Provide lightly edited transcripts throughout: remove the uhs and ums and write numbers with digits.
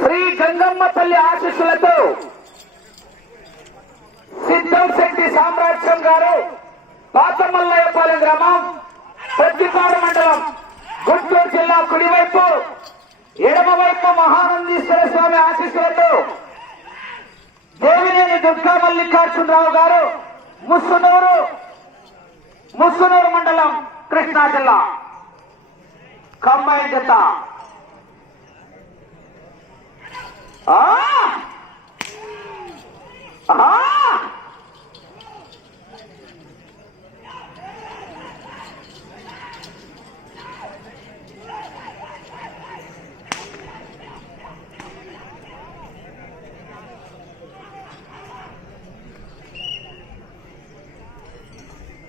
శ్రీ గంగమ్మ తల్లి ఆశీస్సులతో సిద్ధం శక్తి సామ్రాజ్యం గారు పాతమల్లయ్యపాలెం గ్రామం ప్రతిపాడు మండలం గుంటూరు జిల్లా కుడివైపు ఎడమవైపు మహానందీశ్వర స్వామి ఆశీస్సులతో దేవినేని దుర్గా మల్లికార్జునరావు గారు ముస్సునూరు మండలం కృష్ణా జిల్లా కంబైన్ జత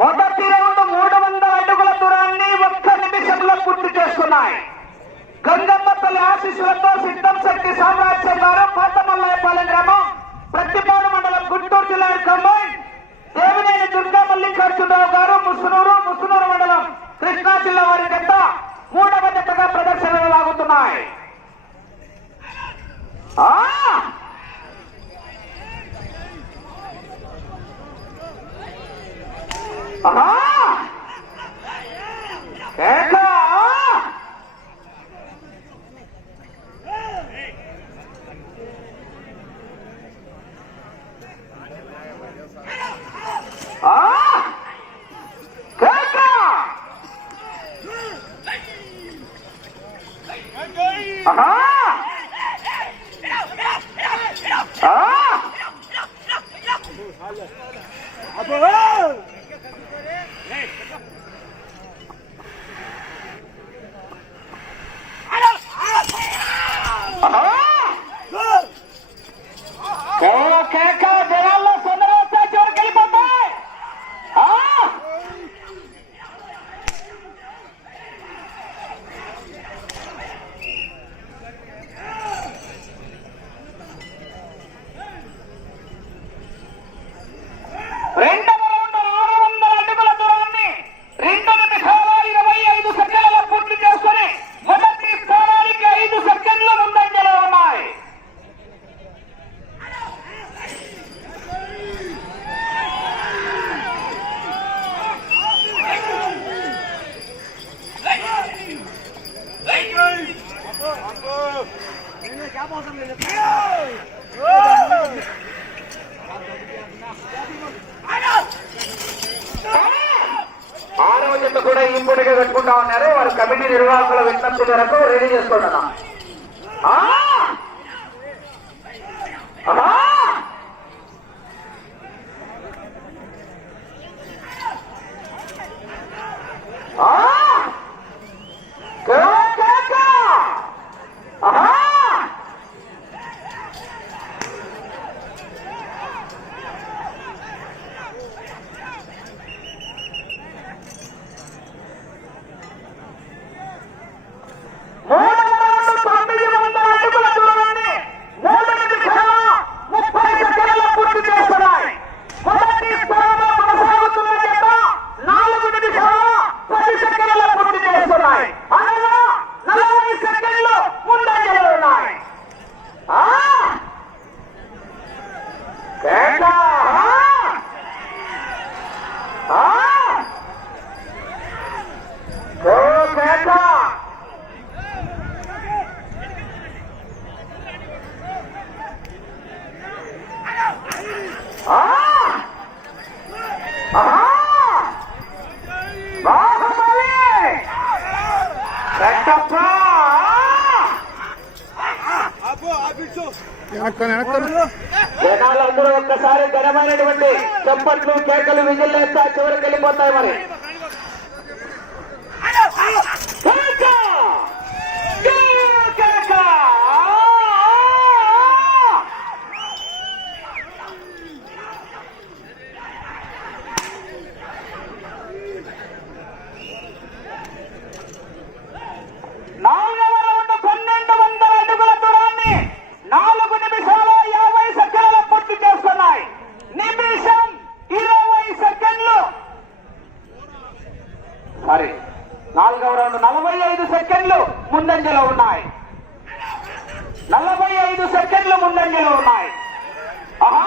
మొదటి రౌండ్ 300 అడుగుల దూరాన్ని 1 నిమిషంలో పూర్తి చేసుకున్నాయి. గంగమ్మ తల్లి ఆశీస్సులతో సిద్ధం శక్తి సామ్రాజ్యం గారు పాతమల్లయ్యపాలెం గ్రామం ప్రతిపాడు మండలం గుంటూరు జిల్లా కంబైన్ దేవినేని దుర్గా మల్లికార్జునరావు గారు ముస్సునూరు మండలం కృష్ణా జిల్లా వారి జత 3వ జతగా ప్రదర్శనలు లాగుతున్నాయి. ఆరవ జత కూడా ఈ పూటగా పెట్టుకుంటా ఉన్నారు. వారు కమిటీ నిర్వాహకుల విజ్ఞప్తి వరకు రెడీ చేసుకుంటున్నాం. జనాలందరూ ఒక్కసారి ఘనమైనటువంటి చప్పట్లు కేకలు విజిల్లేస్తా చివరికి వెళ్ళిపోతాయి. మరి నిమిషం సారీ 4వ రౌండ్ 45 సెకండ్లు ముందంజలో ఉన్నాయి. 45 సెకండ్లు ముందంజలో ఉన్నాయి. ఆహా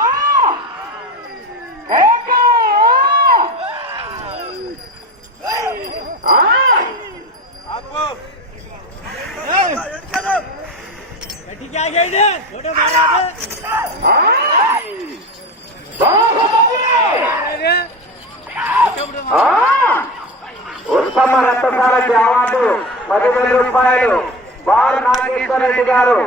ఉత్తమ రక్తసారథి అవార్డు 10,000 రూపాయలు బాలు నాగేశ్వర రెడ్డి గారు.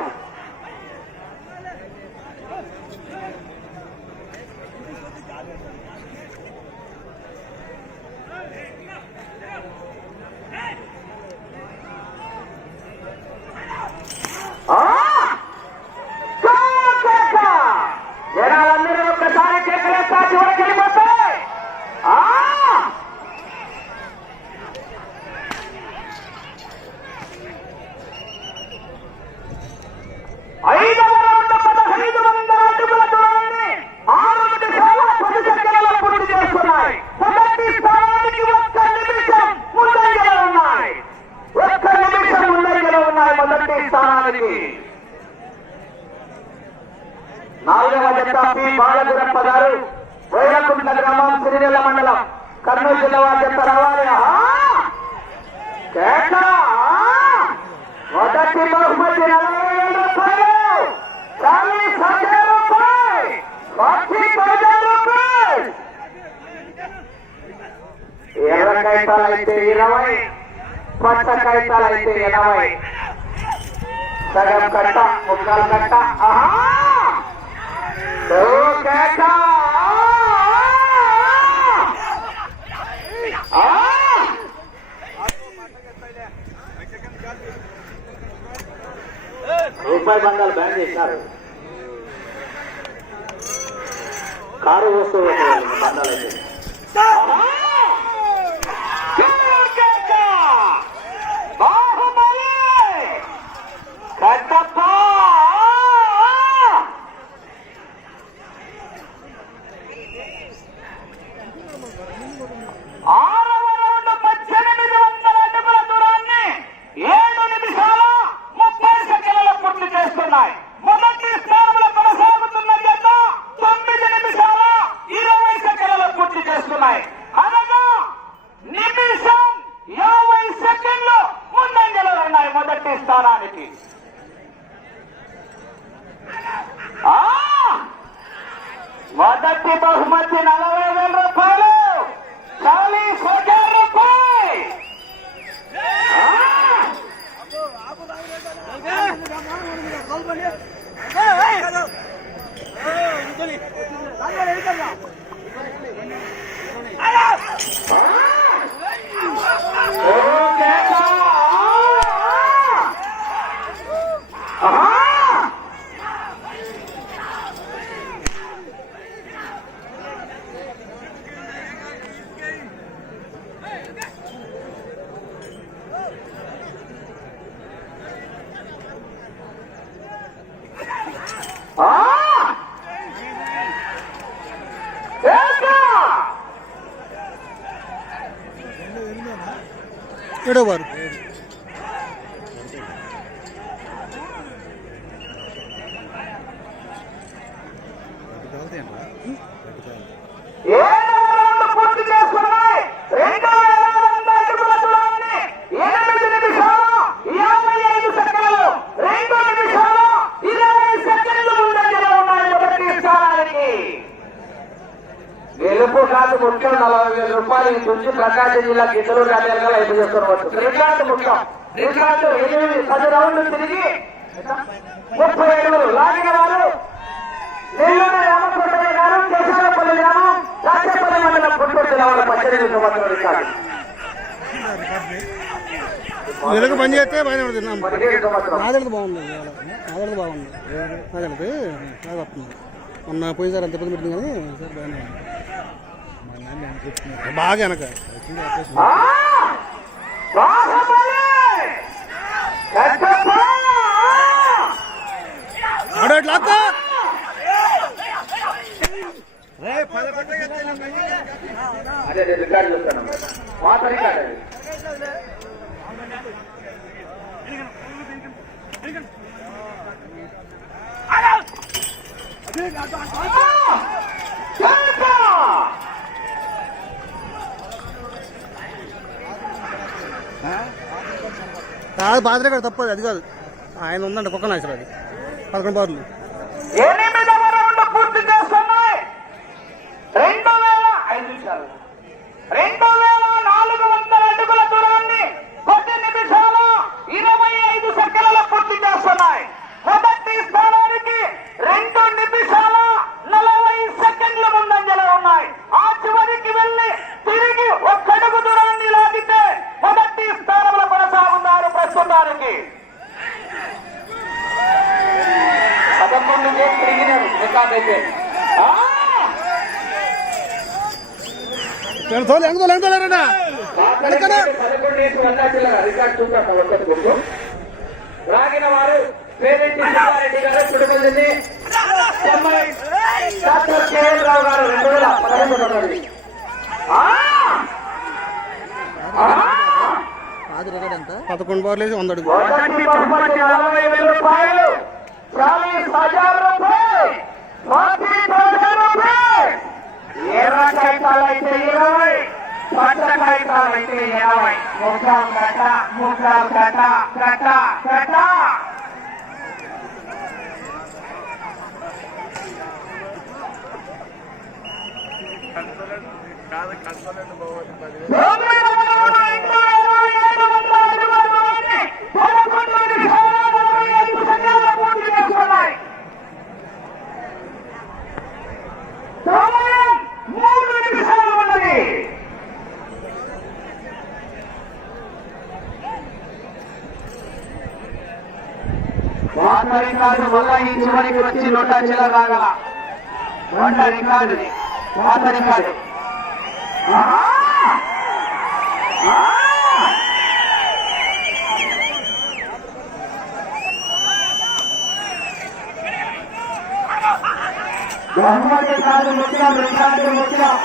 జనాలందరూ ఒక్కసారి కేకలేస్తా చివరికి వెళ్ళిపోతాయి. 5వ రౌండ్ 1,500 అడుగుల దూరాన్ని 6 నిమిషాల 10 సెకన్లలో పూర్తి చేస్తున్నాయి. మొదటి స్థానానికి 1 నిమిషం ముందంజలో ఉన్నాయి. 1 నిమిషం ముందంజలో ఉన్నాయి మొదటి స్థానానికి. 4వ జత పి బాలగురప్ప గారు, వైరకుంట్ల గ్రామం, సిరినెల్ల మండలం, కర్నూలు జిల్లా వారి జత రావాలి. మొదటి బహుమతి 40,000 రూపాయలు, 40,000 రూపాయలు, 40,000 రూపాయలు. ఎర్ర కాగితాలైతే 20, పచ్చ కాగితాలైతే 80. సగం కట్ట, ముక్కలు కట్ట. రూపాయి బంగాలు బ్యాన్ చేశారు. కారు వస్తువు బంగాలైతే బాహుబలి కట్టప్ప. 6వ రౌండ్ 1,800 అడుగుల దూరాన్ని 7 నిమిషాల 30 సెకన్లలో పూర్తి చేస్తున్నాయి. మొదటి స్థానంలో కొనసాగుతున్న జత 9 నిమిషాల 20 సెకన్లలో పూర్తి చేస్తున్నాయి. అనగా నిమిషం 50 సెకండ్లు ముందంజలో ఉన్నాయి మొదటి స్థానానికి. మొదటి బహుమతి 40,000 రూపాయలు, 40,000 రూపాయలు. ఏడోవారు పూర్తి చేసుకున్నాయి. 2,200 అడుగుల దూరాన్ని 8 నిమిషాలు 55 సెకండ్లు, 2 నిమిషాలు 20 సెకండ్లు ముందంజలో ఉన్నాయి మొదటి స్థానానికి. గెలుపు కాదు ముఖ్యం. 40,000 రూపాయలు ఈ నుంచి ప్రకాశం జిల్లా గిద్దరు జాతీయంగా లైఫ్ చేసుకోవచ్చు. రికార్డు ముఖ్యం. రికార్డు 10 రౌండ్లు తిరిగి 30 అడుగులు లాగిన వారు నెల్లూరు రామకృష్ణయ్య గారు, కేశవపల్లి గ్రామం, రాజపల్లి మండలం, గుంటూరు జిల్లా వారు 18 సంవత్సరాల రికార్డు. వెనక పని చేస్తే బాగానే ఉంటుంది. నాదెళ్ళది బాగుంది, నాదెళ్ళది బాగుంది, నాదెళ్ళది బాగా వస్తుంది. మొన్న పోయినసారి అంత ఇబ్బంది పెట్టింది కానీ సార్ బాగానే ఉంది. బాగా వెనక ఆడోట్లాక్క అదే రికార్డు చూస్తాను. పాత రికార్డు కాదు బాధలే కాదు తప్పదు అది కాదు ఆయన ఉందండి కుక్క నాశనం అది 11 బార్లు 8వ రౌండ్ పూర్తి చేసుకున్నాయి 2400 అడుగుల దూరాన్ని 10 నిమిషాల 25 సెకండ్ల పూర్తి చేస్తున్నాయి. మొదటి స్థానానికి 2 నిమిషాల 40 సెకండ్ల ముందంజలో ఉన్నాయి. ఆ చివరికి వెళ్లి తిరిగి 1 అడుగు దూరాన్ని లాగితే మొదటి స్థానంలో కొనసాగున్నారు. ప్రస్తుతానికి 11 తిరిగినారు రికార్డ్ అయితే. రాగిన వారు పేరెంటి సుబ్బారెడ్డి గారు చుడుపల్లిని డాక్టర్ కేఎల్ రావు గారు 2011. 11 బార్లు వేసి 100 అడుగు. మొదటి బహుమతి 40,000 రూపాయలు, 40,000 రూపాయలు, 40,000 రూపాయలు. ఎర్ర కాగితాలైతే 20, పచ్చ కాగితాలైతే 20. ముగ్గాం కట్ట, ముగ్గాం కట్ట, కట్ట కట్ట. రికార్డు వల్ల ఈ చివరికి వచ్చి 100 చిల్లర రాగల 100 రికార్డుని పాత రికార్డు. బహుమతి కాదు ముఖ్యం, రికార్డు ముఖ్యం.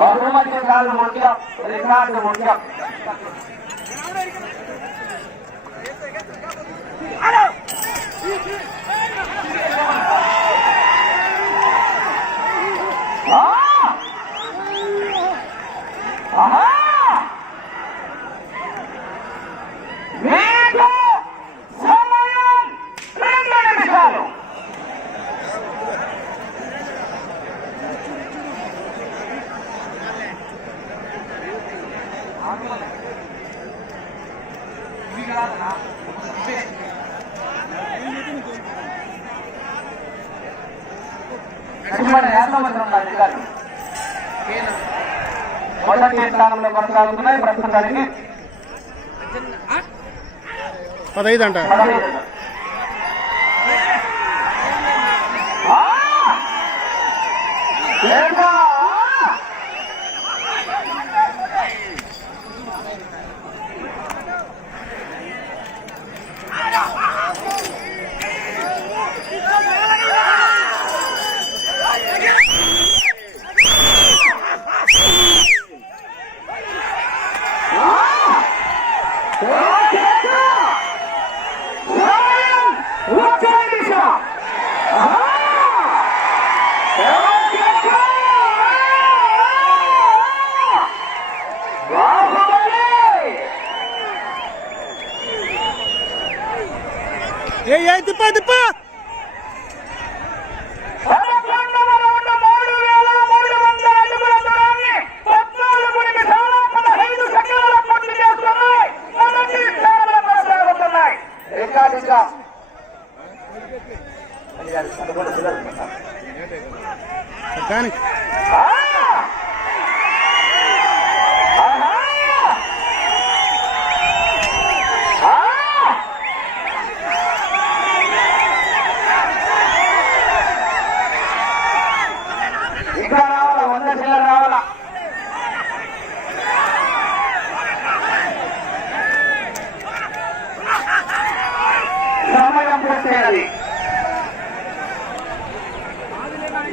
బహుమతి కాదు ముఖ్యం, రికార్డు ముఖ్యం. మీకు సమయం 2 నిమిషాలు. మొదటి స్థానంలో కొనసాగుతున్నాయి. ప్రస్తుతానికి 15 అంట. తిప్ప తిప్ప 11వ రౌండ్ 3,300 అడుగుల దూరాన్ని 14 నిమిషాల 15 సెకండ్ల పూర్తి చేస్తున్నాయి. మొదటి స్థానంలో కొనసాగుతున్నాయి. రికార్డుగా కానీ ఇంకా రావాలా 100 చిల్లర రావాలా. సమయం పూర్తయినది.